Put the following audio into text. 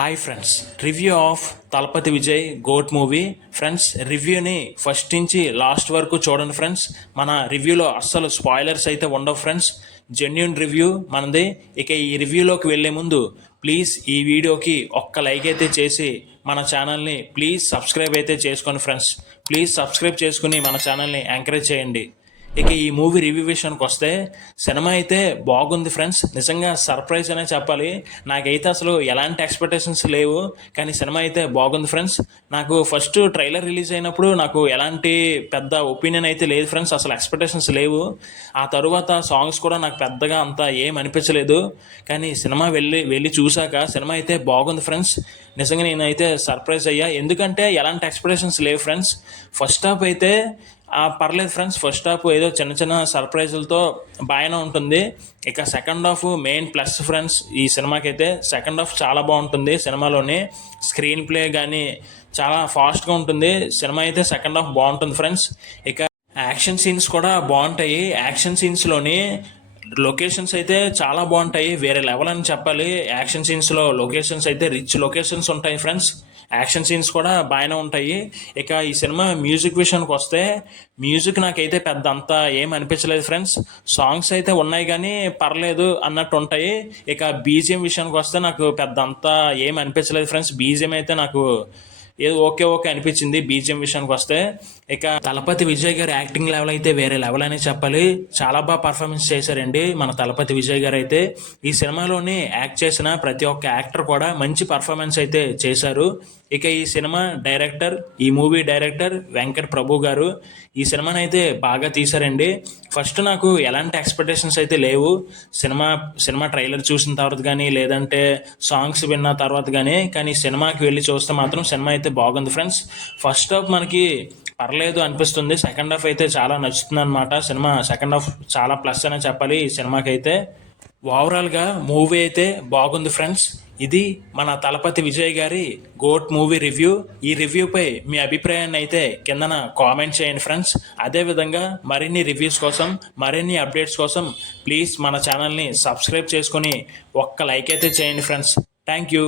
Hi friends, review of Thalapathy Vijay GOAT movie. Friends, రివ్యూని first నుంచి last వరకు చూడండి ఫ్రెండ్స్. మన రివ్యూలో అస్సలు స్పాయిలర్స్ అయితే ఉండవు ఫ్రెండ్స్. జెన్యున్ రివ్యూ మనది. ఇక ఈ రివ్యూలోకి వెళ్ళే ముందు ప్లీజ్ ఈ వీడియోకి ఒక్క లైక్ అయితే చేసి మన ఛానల్ని ప్లీజ్ సబ్స్క్రైబ్ అయితే చేసుకోండి ఫ్రెండ్స్. ప్లీజ్ సబ్స్క్రైబ్ చేసుకుని మన ఛానల్ని ఎంకరేజ్ చేయండి. ఇక ఈ మూవీ రివ్యూ విషయానికి వస్తే సినిమా అయితే బాగుంది ఫ్రెండ్స్. నిజంగా సర్ప్రైజ్ అనే చెప్పాలి. నాకైతే అసలు ఎలాంటి ఎక్స్పెక్టేషన్స్ లేవు, కానీ సినిమా అయితే బాగుంది ఫ్రెండ్స్. నాకు ఫస్ట్ ట్రైలర్ రిలీజ్ అయినప్పుడు నాకు ఎలాంటి పెద్ద ఒపీనియన్ అయితే లేదు ఫ్రెండ్స్, అసలు ఎక్స్పెక్టేషన్స్ లేవు. ఆ తరువాత సాంగ్స్ కూడా నాకు పెద్దగా అంత ఏం అనిపించలేదు, కానీ సినిమా వెళ్ళి చూశాక సినిమా అయితే బాగుంది ఫ్రెండ్స్. నిజంగా నేనైతే సర్ప్రైజ్ అయ్యా, ఎందుకంటే ఎలాంటి ఎక్స్పెక్టేషన్స్ లేవు ఫ్రెండ్స్. ఫస్ట్ హాఫ్ అయితే పర్లేదు ఫ్రెండ్స్. ఫస్ట్ హాఫ్ ఏదో చిన్న చిన్న సర్ప్రైజులతో బాగానే ఉంటుంది. ఇక second half main plus friends. ఈ సినిమాకి అయితే సెకండ్ హాఫ్ చాలా బాగుంటుంది. సినిమాలోని స్క్రీన్ ప్లే కానీ చాలా ఫాస్ట్గా ఉంటుంది. సినిమా అయితే సెకండ్ హాఫ్ బాగుంటుంది ఫ్రెండ్స్. ఇక యాక్షన్ సీన్స్ కూడా బాగుంటాయి. యాక్షన్ సీన్స్లోని లొకేషన్స్ అయితే చాలా బాగుంటాయి, వేరే లెవెల్ అని చెప్పాలి. యాక్షన్ సీన్స్లో లొకేషన్స్ అయితే రిచ్ లొకేషన్స్ ఉంటాయి ఫ్రెండ్స్. యాక్షన్ సీన్స్ కూడా బాగానే ఉంటాయి. ఇక ఈ సినిమా మ్యూజిక్ విషయానికి వస్తే మ్యూజిక్ నాకైతే పెద్ద అంతా ఏం అనిపించలేదు ఫ్రెండ్స్. సాంగ్స్ అయితే ఉన్నాయి కానీ పర్లేదు అన్నట్టు ఉంటాయి. ఇక బీజిఎం విషయానికి వస్తే నాకు పెద్ద అంతా ఏం అనిపించలేదు ఫ్రెండ్స్. బీజిఎం అయితే నాకు ఏదో ఓకే అనిపించింది బీజిఎం విషయానికి వస్తే. ఇక తలపతి విజయ్ గారి యాక్టింగ్ లెవెల్ అయితే వేరే లెవెల్ అనే చెప్పాలి. చాలా బాగా పర్ఫార్మెన్స్ చేశారండి మన తలపతి విజయ్ గారు అయితే. ఈ సినిమాలోని యాక్ట్ చేసిన ప్రతి ఒక్క యాక్టర్ కూడా మంచి పర్ఫార్మెన్స్ అయితే చేశారు. ఇక ఈ సినిమా డైరెక్టర్, ఈ మూవీ డైరెక్టర్ వెంకట్ ప్రభు గారు ఈ సినిమాని అయితే బాగా తీశారండి. ఫస్ట్ నాకు ఎలాంటి ఎక్స్పెక్టేషన్స్ అయితే లేవు సినిమా ట్రైలర్ చూసిన తర్వాత కానీ లేదంటే సాంగ్స్ విన్న తర్వాత కానీ సినిమాకి వెళ్ళి చూస్తే మాత్రం సినిమా అయితే బాగుంది ఫ్రెండ్స్. ఫస్ట్ హాఫ్ మనకి పర్లేదు అనిపిస్తుంది, సెకండ్ హాఫ్ అయితే చాలా నచ్చుతుంది అనమాట. సినిమా సెకండ్ హాఫ్ చాలా ప్లస్ అనే చెప్పాలి ఈ సినిమాకి అయితే. ఓవరాల్గా మూవీ అయితే బాగుంది ఫ్రెండ్స్. ఇది మన తలపతి విజయ్ గారి గోట్ మూవీ రివ్యూ. ఈ రివ్యూపై మీ అభిప్రాయాన్ని అయితే కిందన కామెంట్ చేయండి ఫ్రెండ్స్. అదేవిధంగా మరిన్ని రివ్యూస్ కోసం, మరిన్ని అప్డేట్స్ కోసం ప్లీజ్ మన ఛానల్ని సబ్స్క్రైబ్ చేసుకొని ఒక్క లైక్ అయితే చేయండి ఫ్రెండ్స్. Thank you.